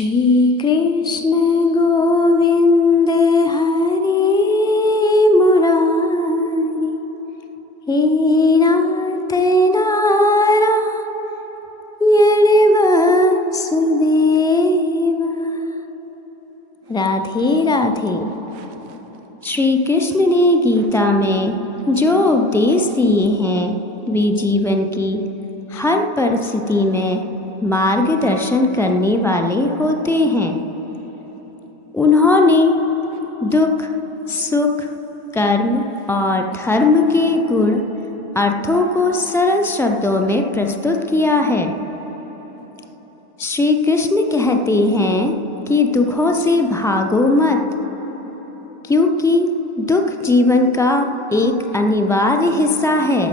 श्री कृष्ण गोविंद हरे मुरारी, हे नाथ नारायण वासुदेव। राधे राधे। श्री कृष्ण ने गीता में जो उपदेश दिए हैं वे जीवन की हर परिस्थिति में मार्गदर्शन करने वाले होते हैं। उन्होंने दुख, सुख, कर्म और धर्म के गुण अर्थों को सरल शब्दों में प्रस्तुत किया है। श्री कृष्ण कहते हैं कि दुखों से भागो मत, क्योंकि दुख जीवन का एक अनिवार्य हिस्सा है,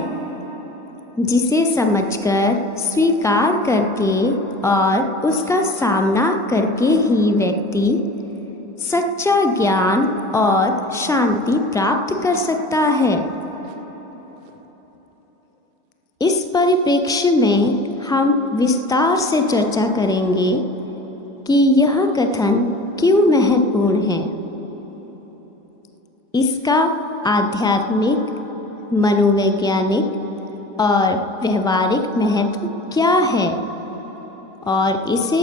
जिसे समझकर, स्वीकार करके और उसका सामना करके ही व्यक्ति सच्चा ज्ञान और शांति प्राप्त कर सकता है। इस परिप्रेक्ष्य में हम विस्तार से चर्चा करेंगे कि यह कथन क्यों महत्वपूर्ण है। इसका आध्यात्मिक, मनोवैज्ञानिक और व्यवहारिक महत्व क्या है और इसे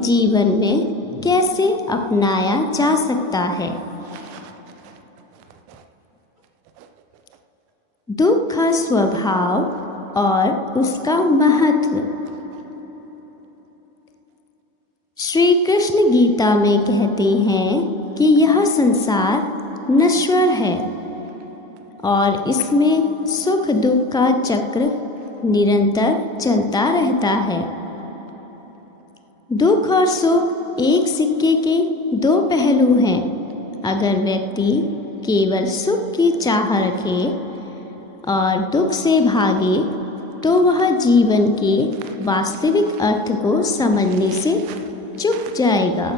जीवन में कैसे अपनाया जा सकता है। दुख का स्वभाव और उसका महत्व। श्री कृष्ण गीता में कहते हैं कि यह संसार नश्वर है और इसमें सुख दुख का चक्र निरंतर चलता रहता है। दुख और सुख एक सिक्के के दो पहलू हैं। अगर व्यक्ति केवल सुख की चाह रखे और दुख से भागे तो वह जीवन के वास्तविक अर्थ को समझने से चूक जाएगा।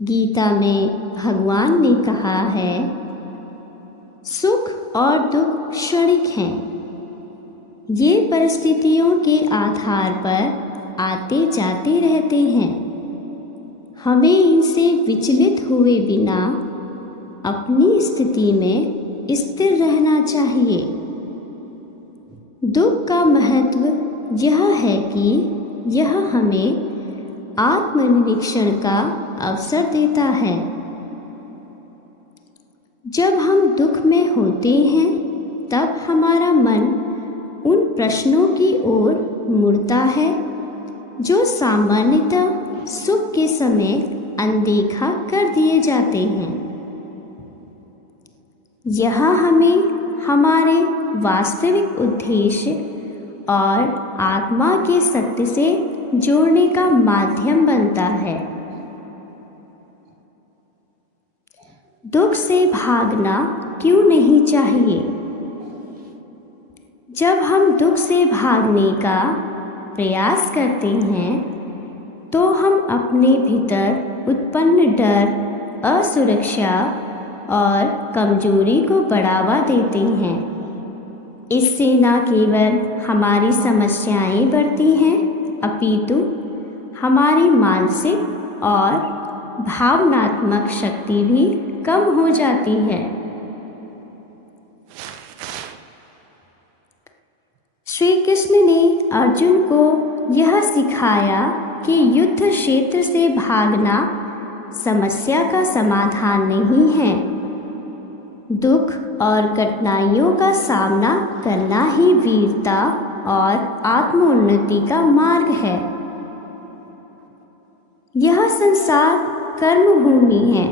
गीता में भगवान ने कहा है, सुख और दुख क्षणिक हैं। ये परिस्थितियों के आधार पर आते जाते रहते हैं। हमें इनसे विचलित हुए बिना अपनी स्थिति में स्थिर रहना चाहिए। दुख का महत्व यह है कि यह हमें आत्मनिरीक्षण का अवसर देता है। जब हम दुख में होते हैं तब हमारा मन उन प्रश्नों की ओर मुड़ता है जो सामान्यतः सुख के समय अनदेखा कर दिए जाते हैं। यह हमें हमारे वास्तविक उद्देश्य और आत्मा के सत्य से जोड़ने का माध्यम बनता है। दुख से भागना क्यों नहीं चाहिए? जब हम दुख से भागने का प्रयास करते हैं तो हम अपने भीतर उत्पन्न डर, असुरक्षा और कमजोरी को बढ़ावा देते हैं। इससे न केवल हमारी समस्याएं बढ़ती हैं, अपितु हमारी मानसिक और भावनात्मक शक्ति भी कम हो जाती है। श्री कृष्ण ने अर्जुन को यह सिखाया कि युद्ध क्षेत्र से भागना समस्या का समाधान नहीं है। दुख और कठिनाइयों का सामना करना ही वीरता और आत्मोन्नति का मार्ग है। यह संसार कर्मभूमि है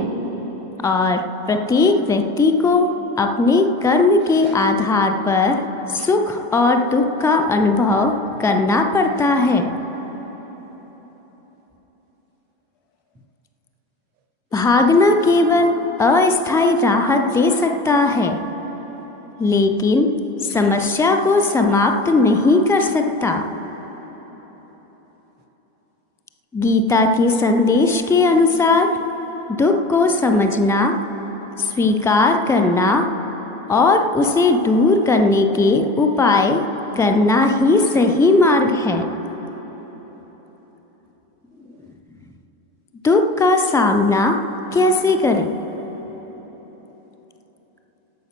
और प्रत्येक व्यक्ति को अपने कर्म के आधार पर सुख और दुख का अनुभव करना पड़ता है। भागना केवल अस्थायी राहत दे सकता है, लेकिन समस्या को समाप्त नहीं कर सकता। गीता के संदेश के अनुसार दुख को समझना, स्वीकार करना और उसे दूर करने के उपाय करना ही सही मार्ग है। का सामना कैसे करें?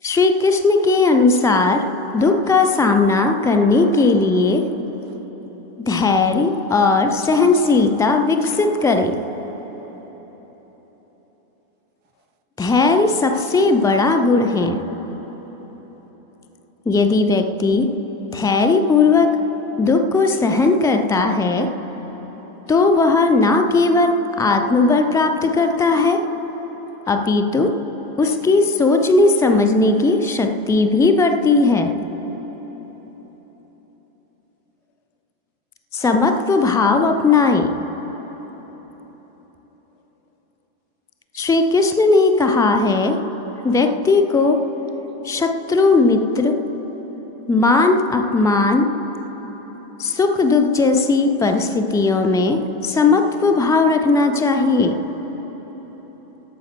श्री कृष्ण के अनुसार दुख का सामना करने के लिए धैर्य और सहनशीलता विकसित करें। धैर्य सबसे बड़ा गुण है। यदि व्यक्ति धैर्यपूर्वक दुख को सहन करता है तो वह न केवल आत्मबल प्राप्त करता है अपितु उसकी सोचने समझने की शक्ति भी बढ़ती है। समत्व भाव अपनाएं। श्री कृष्ण ने कहा है, व्यक्ति को शत्रु मित्र, मान अपमान, सुख दुख जैसी परिस्थितियों में समत्व भाव रखना चाहिए।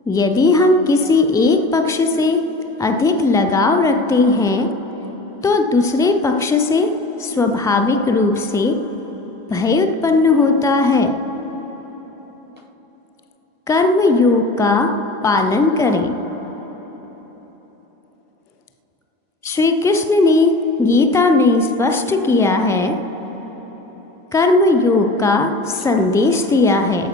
यदि हम किसी एक पक्ष से अधिक लगाव रखते हैं तो दूसरे पक्ष से स्वाभाविक रूप से भय उत्पन्न होता है। कर्म योग का पालन करें। श्री कृष्ण ने गीता में स्पष्ट किया है, कर्म योग का संदेश दिया है।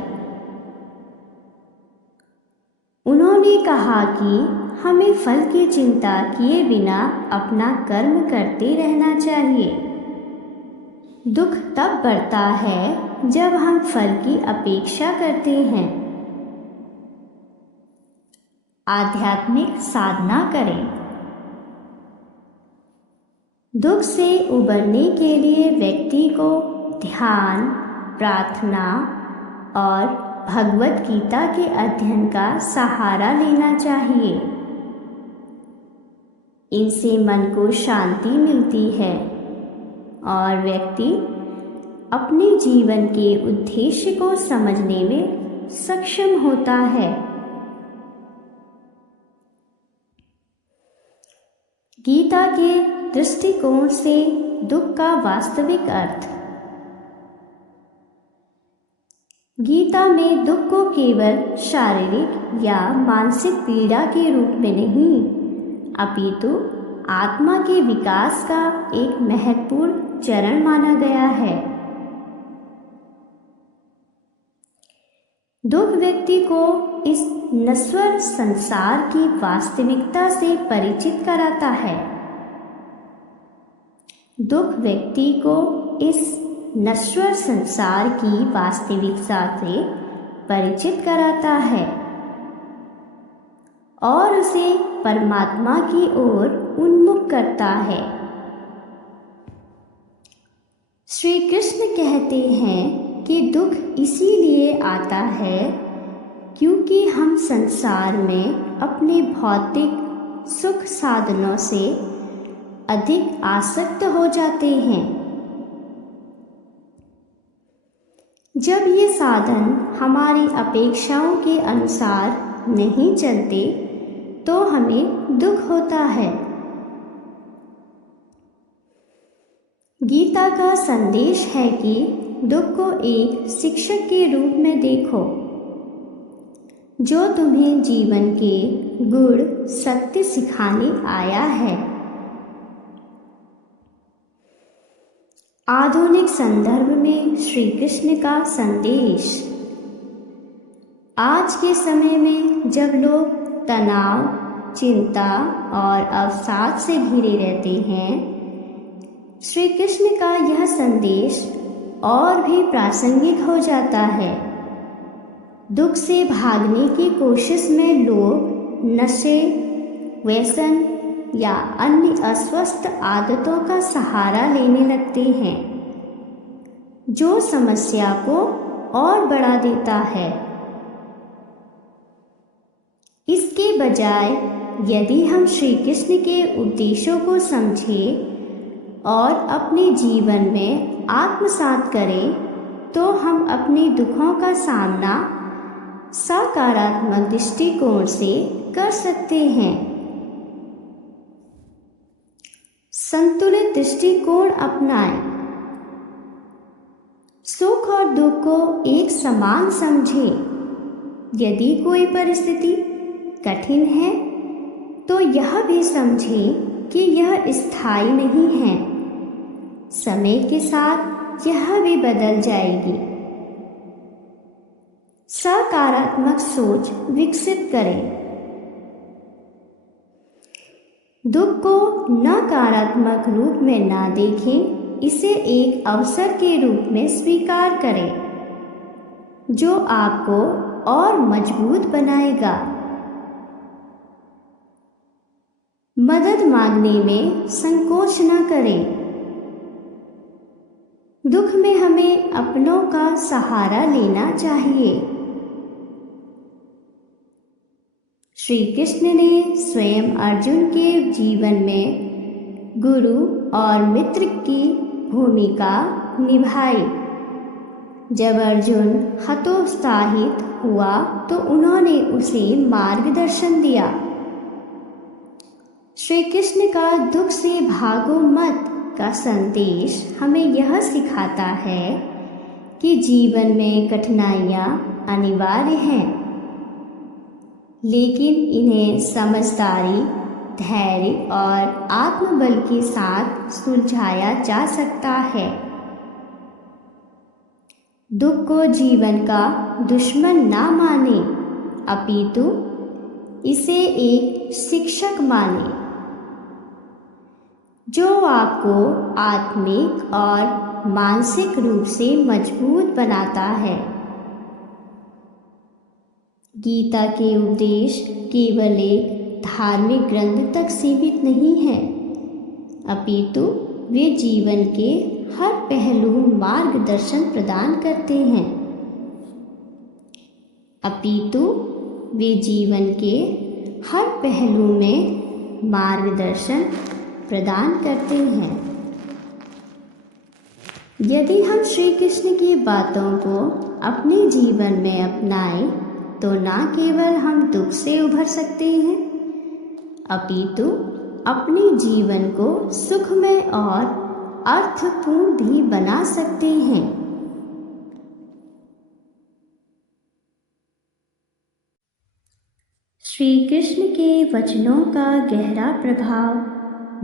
उन्होंने कहा कि हमें फल की चिंता किए बिना अपना कर्म करते रहना चाहिए। दुख तब बढ़ता है जब हम फल की अपेक्षा करते हैं। आध्यात्मिक साधना करें। दुख से उबरने के लिए व्यक्ति को ध्यान, प्रार्थना और भगवत गीता के अध्ययन का सहारा लेना चाहिए। इनसे मन को शांति मिलती है और व्यक्ति अपने जीवन के उद्देश्य को समझने में सक्षम होता है। गीता के दृष्टिकोण से दुख का वास्तविक अर्थ। गीता में दुख को केवल शारीरिक या मानसिक पीड़ा के रूप में नहीं अपितु आत्मा के विकास का एक महत्वपूर्ण चरण माना गया है। दुख व्यक्ति को इस नश्वर संसार की वास्तविकता से परिचित कराता है। दुख व्यक्ति को इस नश्वर संसार की वास्तविकता से परिचित कराता है और उसे परमात्मा की ओर उन्मुख करता है। श्री कृष्ण कहते हैं कि दुख इसीलिए आता है क्योंकि हम संसार में अपने भौतिक सुख साधनों से अधिक आसक्त हो जाते हैं। जब ये साधन हमारी अपेक्षाओं के अनुसार नहीं चलते तो हमें दुख होता है। गीता का संदेश है कि दुख को एक शिक्षक के रूप में देखो जो तुम्हें जीवन के गुण सत्य सिखाने आया है। आधुनिक संदर्भ में श्री कृष्ण का संदेश। आज के समय में जब लोग तनाव, चिंता और अवसाद से घिरे रहते हैं, श्री कृष्ण का यह संदेश और भी प्रासंगिक हो जाता है। दुख से भागने की कोशिश में लोग नशे, व्यसन या अन्य अस्वस्थ आदतों का सहारा लेने लगते हैं जो समस्या को और बढ़ा देता है। इसके बजाय यदि हम श्री कृष्ण के उपदेशों को समझें और अपने जीवन में आत्मसात करें तो हम अपने दुखों का सामना सकारात्मक दृष्टिकोण से कर सकते हैं। संतुलित दृष्टिकोण अपनाएं। सुख और दुख को एक समान समझें। यदि कोई परिस्थिति कठिन है तो यह भी समझें कि यह स्थायी नहीं है, समय के साथ यह भी बदल जाएगी। सकारात्मक सोच विकसित करें। दुख को नकारात्मक रूप में ना देखें, इसे एक अवसर के रूप में स्वीकार करें जो आपको और मजबूत बनाएगा। मदद मांगने में संकोच न करें। दुख में हमें अपनों का सहारा लेना चाहिए। श्री कृष्ण ने स्वयं अर्जुन के जीवन में गुरु और मित्र की भूमिका निभाई। जब अर्जुन हतोत्साहित हुआ तो उन्होंने उसे मार्गदर्शन दिया। श्री कृष्ण का दुख से भागो मत का संदेश हमें यह सिखाता है कि जीवन में कठिनाइयाँ अनिवार्य हैं, लेकिन इन्हें समझदारी, धैर्य और आत्मबल के साथ सुलझाया जा सकता है। दुख को जीवन का दुश्मन ना माने, अपितु इसे एक शिक्षक माने जो आपको आत्मिक और मानसिक रूप से मजबूत बनाता है। गीता के उपदेश केवल एक धार्मिक ग्रंथ तक सीमित नहीं है, अपितु वे जीवन के हर पहलू मार्गदर्शन प्रदान करते हैं। अपितु वे जीवन के हर पहलू में मार्गदर्शन प्रदान करते हैं। यदि हम श्री कृष्ण की बातों को अपने जीवन में अपनाएं तो न केवल हम दुख से उभर सकते हैं, अपितु अपने जीवन को सुखमय और अर्थपूर्ण भी बना सकते हैं। श्री कृष्ण के वचनों का गहरा प्रभाव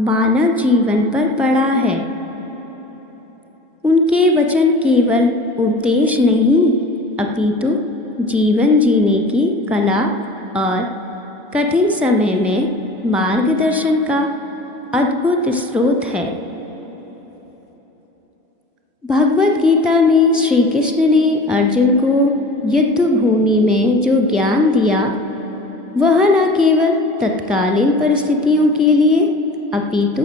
मानव जीवन पर पड़ा है। उनके वचन केवल उपदेश नहीं, अपितु जीवन जीने की कला और कठिन समय में मार्गदर्शन का अद्भुत स्रोत है। भगवद गीता में श्री कृष्ण ने अर्जुन को युद्ध भूमि में जो ज्ञान दिया वह न केवल तत्कालीन परिस्थितियों के लिए अपितु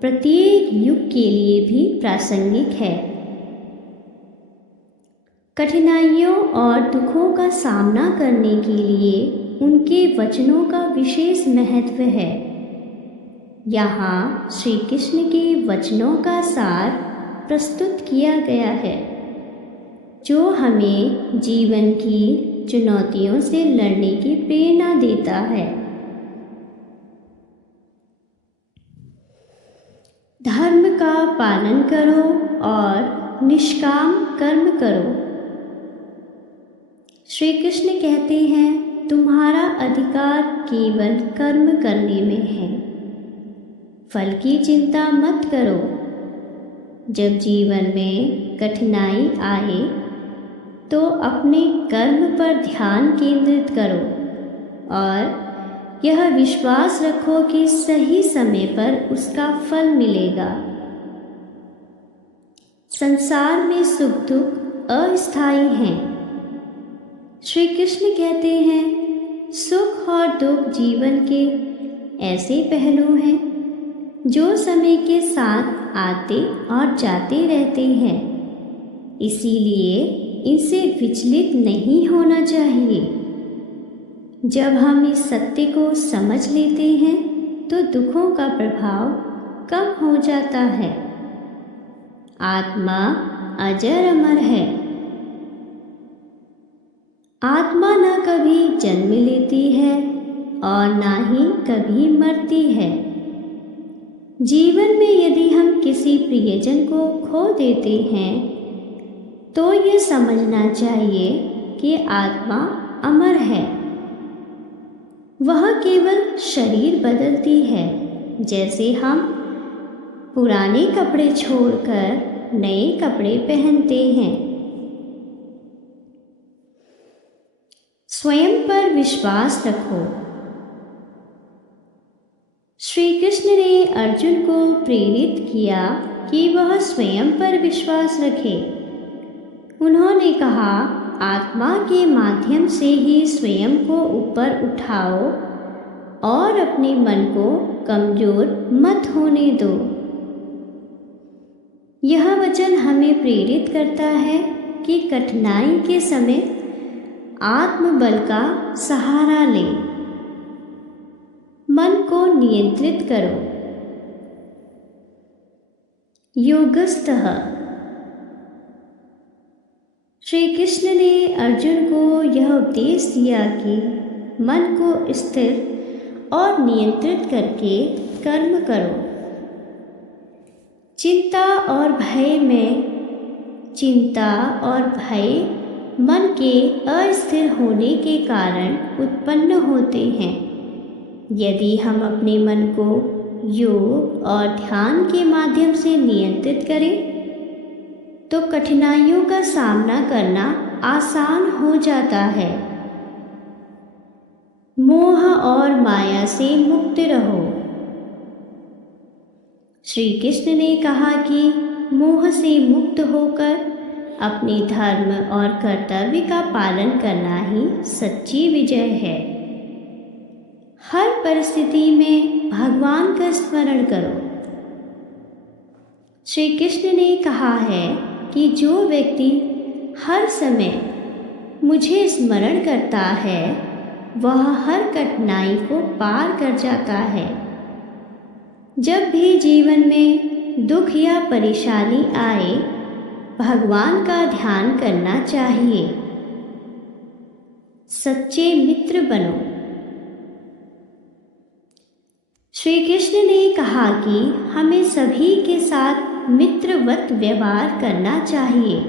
प्रत्येक युग के लिए भी प्रासंगिक है। कठिनाइयों और दुखों का सामना करने के लिए उनके वचनों का विशेष महत्व है। यहाँ श्री कृष्ण के वचनों का सार प्रस्तुत किया गया है जो हमें जीवन की चुनौतियों से लड़ने की प्रेरणा देता है। धर्म का पालन करो और निष्काम कर्म करो। श्री कृष्ण कहते हैं, तुम्हारा अधिकार केवल कर्म करने में है, फल की चिंता मत करो। जब जीवन में कठिनाई आए तो अपने कर्म पर ध्यान केंद्रित करो और यह विश्वास रखो कि सही समय पर उसका फल मिलेगा। संसार में सुख दुख अस्थायी हैं। श्री कृष्ण कहते हैं, सुख और दुख जीवन के ऐसे पहलू हैं जो समय के साथ आते और जाते रहते हैं, इसीलिए इनसे विचलित नहीं होना चाहिए। जब हम इस सत्य को समझ लेते हैं तो दुखों का प्रभाव कम हो जाता है। आत्मा अजर अमर है। आत्मा न कभी जन्म लेती है और ना ही कभी मरती है। जीवन में यदि हम किसी प्रियजन को खो देते हैं तो ये समझना चाहिए कि आत्मा अमर है। वह केवल शरीर बदलती है, जैसे हम पुराने कपड़े छोड़कर नए कपड़े पहनते हैं। स्वयं पर विश्वास रखो। श्री कृष्ण ने अर्जुन को प्रेरित किया कि वह स्वयं पर विश्वास रखे। उन्होंने कहा, आत्मा के माध्यम से ही स्वयं को ऊपर उठाओ और अपने मन को कमजोर मत होने दो। यह वचन हमें प्रेरित करता है कि कठिनाई के समय आत्मबल का सहारा ले। मन को नियंत्रित करो। योगस्थः। श्री कृष्ण ने अर्जुन को यह उपदेश दिया कि मन को स्थिर और नियंत्रित करके कर्म करो। चिंता और भय मन के अस्थिर होने के कारण उत्पन्न होते हैं। यदि हम अपने मन को योग और ध्यान के माध्यम से नियंत्रित करें तो कठिनाइयों का सामना करना आसान हो जाता है। मोह और माया से मुक्त रहो। श्री कृष्ण ने कहा कि मोह से मुक्त होकर अपने धर्म और कर्तव्य का पालन करना ही सच्ची विजय है। हर परिस्थिति में भगवान का स्मरण करो। श्री कृष्ण ने कहा है कि जो व्यक्ति हर समय मुझे स्मरण करता है वह हर कठिनाई को पार कर जाता है। जब भी जीवन में दुख या परेशानी आए, भगवान का ध्यान करना चाहिए। सच्चे मित्र बनो। श्री कृष्ण ने कहा कि हमें सभी के साथ मित्रवत व्यवहार करना चाहिए।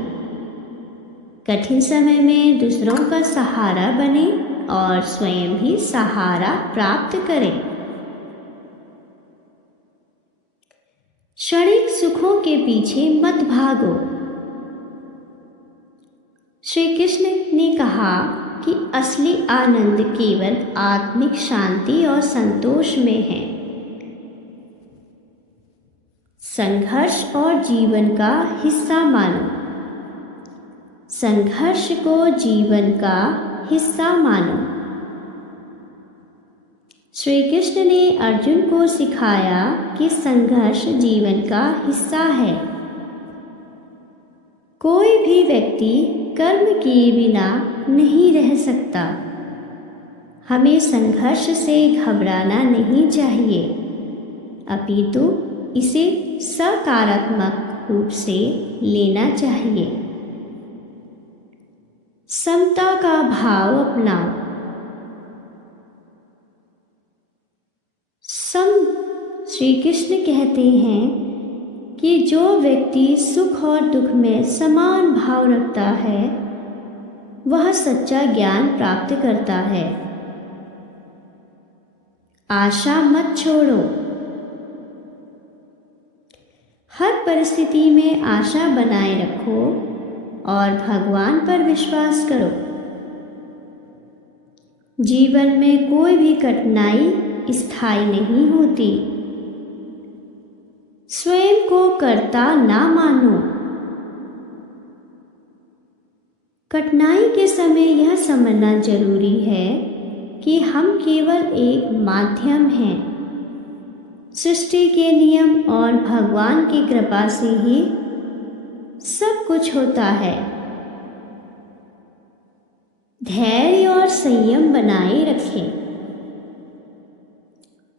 कठिन समय में दूसरों का सहारा बने और स्वयं भी सहारा प्राप्त करें। क्षणिक सुखों के पीछे मत भागो। श्री कृष्ण ने कहा कि असली आनंद केवल आत्मिक शांति और संतोष में है। संघर्ष और जीवन का हिस्सा मानो। संघर्ष को जीवन का हिस्सा मानो। श्री कृष्ण ने अर्जुन को सिखाया कि संघर्ष जीवन का हिस्सा है। कोई भी व्यक्ति कर्म किए बिना नहीं रह सकता। हमें संघर्ष से घबराना नहीं चाहिए, अपितु इसे सकारात्मक रूप से लेना चाहिए। समता का भाव अपनाओ। श्री कृष्ण कहते हैं कि जो व्यक्ति सुख और दुख में समान भाव रखता है वह सच्चा ज्ञान प्राप्त करता है। आशा मत छोड़ो। हर परिस्थिति में आशा बनाए रखो और भगवान पर विश्वास करो। जीवन में कोई भी कठिनाई स्थायी नहीं होती। स्वयं को कर्ता ना मानो। कठिनाई के समय यह समझना जरूरी है कि हम केवल एक माध्यम हैं। सृष्टि के नियम और भगवान की कृपा से ही सब कुछ होता है। धैर्य और संयम बनाए रखें।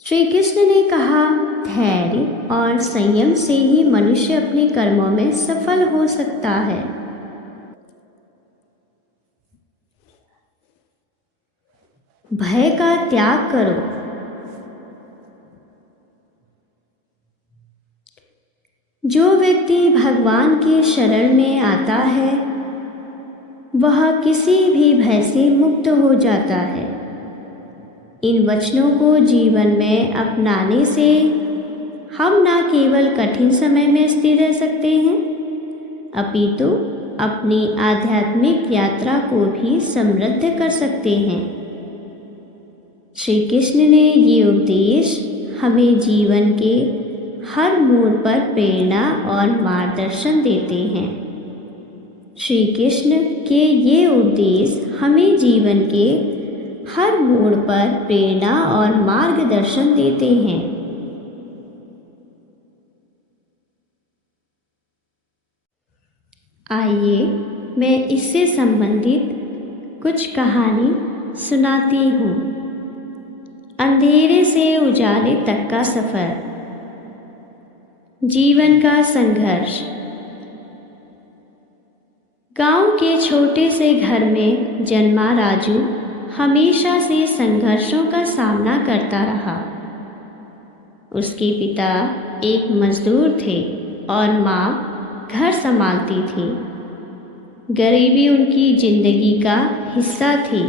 श्री कृष्ण ने कहा, धैर्य और संयम से ही मनुष्य अपने कर्मों में सफल हो सकता है। भय का त्याग करो। जो व्यक्ति भगवान के शरण में आता है वह किसी भी भय से मुक्त हो जाता है। इन वचनों को जीवन में अपनाने से हम न केवल कठिन समय में स्थिर रह सकते हैं, अपितु अपनी आध्यात्मिक यात्रा को भी समृद्ध कर सकते हैं। श्री कृष्ण ने ये उपदेश हमें जीवन के हर मोड़ पर प्रेरणा और मार्गदर्शन देते हैं। श्री कृष्ण के ये उपदेश हमें जीवन के हर मोड़ पर प्रेरणा और मार्गदर्शन देते हैं। आइए मैं इससे संबंधित कुछ कहानी सुनाती हूँ। अंधेरे से उजाले तक का सफ़र, जीवन का संघर्ष। गांव के छोटे से घर में जन्मा राजू हमेशा से संघर्षों का सामना करता रहा। उसके पिता एक मजदूर थे और माँ घर संभालती थी। गरीबी उनकी जिंदगी का हिस्सा थी।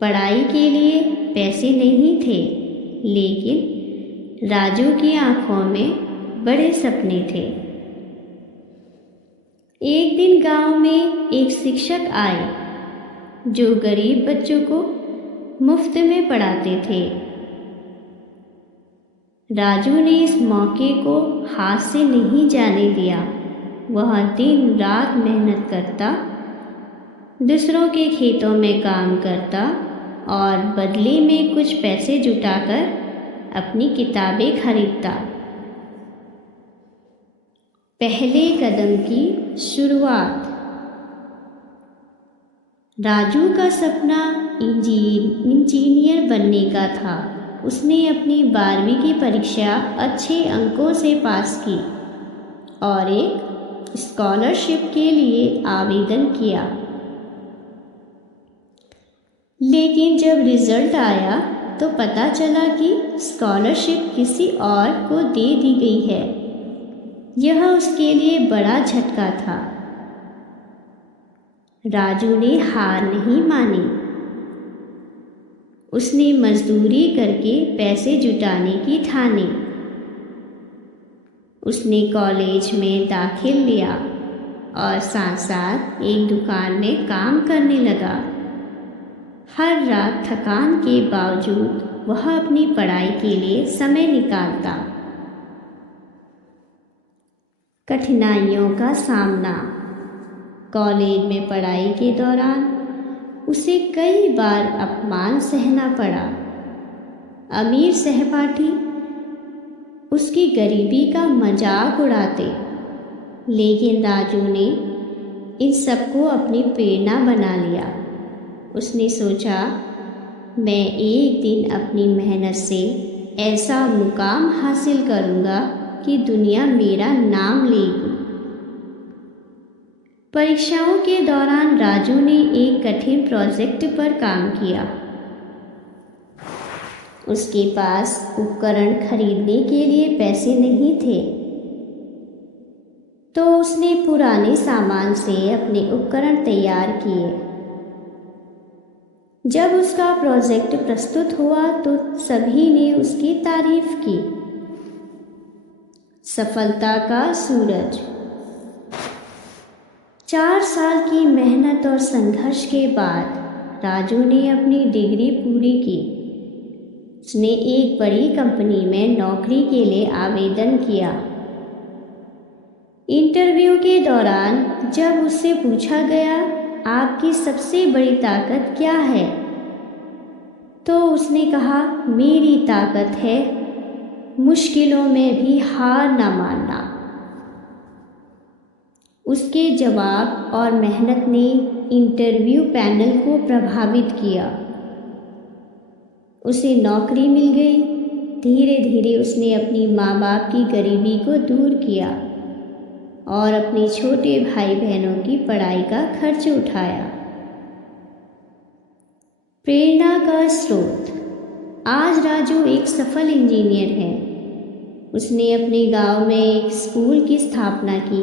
पढ़ाई के लिए पैसे नहीं थे, लेकिन राजू की आंखों में बड़े सपने थे। एक दिन गांव में एक शिक्षक आए जो गरीब बच्चों को मुफ्त में पढ़ाते थे। राजू ने इस मौके को हाथ से नहीं जाने दिया। वह दिन रात मेहनत करता, दूसरों के खेतों में काम करता और बदले में कुछ पैसे जुटाकर अपनी किताबें खरीदता। पहले कदम की शुरुआत। राजू का सपना इंजीनियर बनने का था। उसने अपनी 12वीं की परीक्षा अच्छे अंकों से पास की और एक स्कॉलरशिप के लिए आवेदन किया। लेकिन जब रिजल्ट आया तो पता चला कि स्कॉलरशिप किसी और को दे दी गई है। यह उसके लिए बड़ा झटका था। राजू ने हार नहीं मानी। उसने मजदूरी करके पैसे जुटाने की ठानी। उसने कॉलेज में दाखिल लिया और साथ साथ एक दुकान में काम करने लगा। हर रात थकान के बावजूद वह अपनी पढ़ाई के लिए समय निकालता। कठिनाइयों का सामना। कॉलेज में पढ़ाई के दौरान उसे कई बार अपमान सहना पड़ा। अमीर सहपाठी उसकी गरीबी का मजाक उड़ाते, लेकिन राजू ने इन सबको अपनी प्रेरणा बना लिया। उसने सोचा, मैं एक दिन अपनी मेहनत से ऐसा मुकाम हासिल करूँगा कि दुनिया मेरा नाम लेगी। परीक्षाओं के दौरान राजू ने एक कठिन प्रोजेक्ट पर काम किया। उसके पास उपकरण खरीदने के लिए पैसे नहीं थे, तो उसने पुराने सामान से अपने उपकरण तैयार किए। जब उसका प्रोजेक्ट प्रस्तुत हुआ तो सभी ने उसकी तारीफ की। सफलता का सूरज। 4 साल की मेहनत और संघर्ष के बाद राजू ने अपनी डिग्री पूरी की। उसने एक बड़ी कंपनी में नौकरी के लिए आवेदन किया। इंटरव्यू के दौरान जब उससे पूछा गया, आपकी सबसे बड़ी ताकत क्या है, तो उसने कहा, मेरी ताकत है मुश्किलों में भी हार ना मानना। उसके जवाब और मेहनत ने इंटरव्यू पैनल को प्रभावित किया। उसे नौकरी मिल गई। धीरे धीरे उसने अपनी माँ बाप की गरीबी को दूर किया और अपने छोटे भाई बहनों की पढ़ाई का खर्च उठाया। प्रेरणा का स्रोत। आज राजू एक सफल इंजीनियर है। उसने अपने गांव में एक स्कूल की स्थापना की,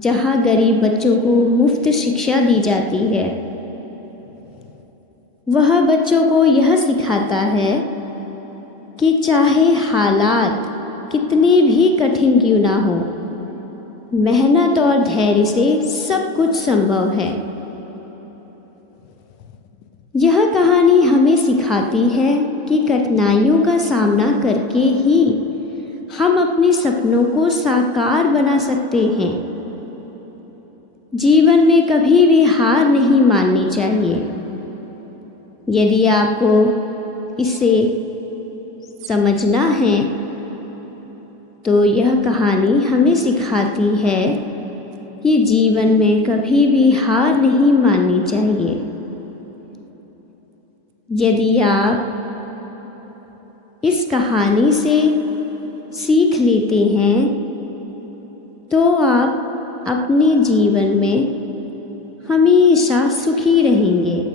जहाँ गरीब बच्चों को मुफ्त शिक्षा दी जाती है। वह बच्चों को यह सिखाता है कि चाहे हालात कितने भी कठिन क्यों ना हो, मेहनत और धैर्य से सब कुछ संभव है। यह कहानी हमें सिखाती है कि कठिनाइयों का सामना करके ही हम अपने सपनों को साकार बना सकते हैं। जीवन में कभी भी हार नहीं माननी चाहिए। यदि आपको इसे समझना है तो यह कहानी हमें सिखाती है कि जीवन में कभी भी हार नहीं माननी चाहिए। यदि आप इस कहानी से सीख लेते हैं तो आप अपने जीवन में हमेशा सुखी रहेंगे।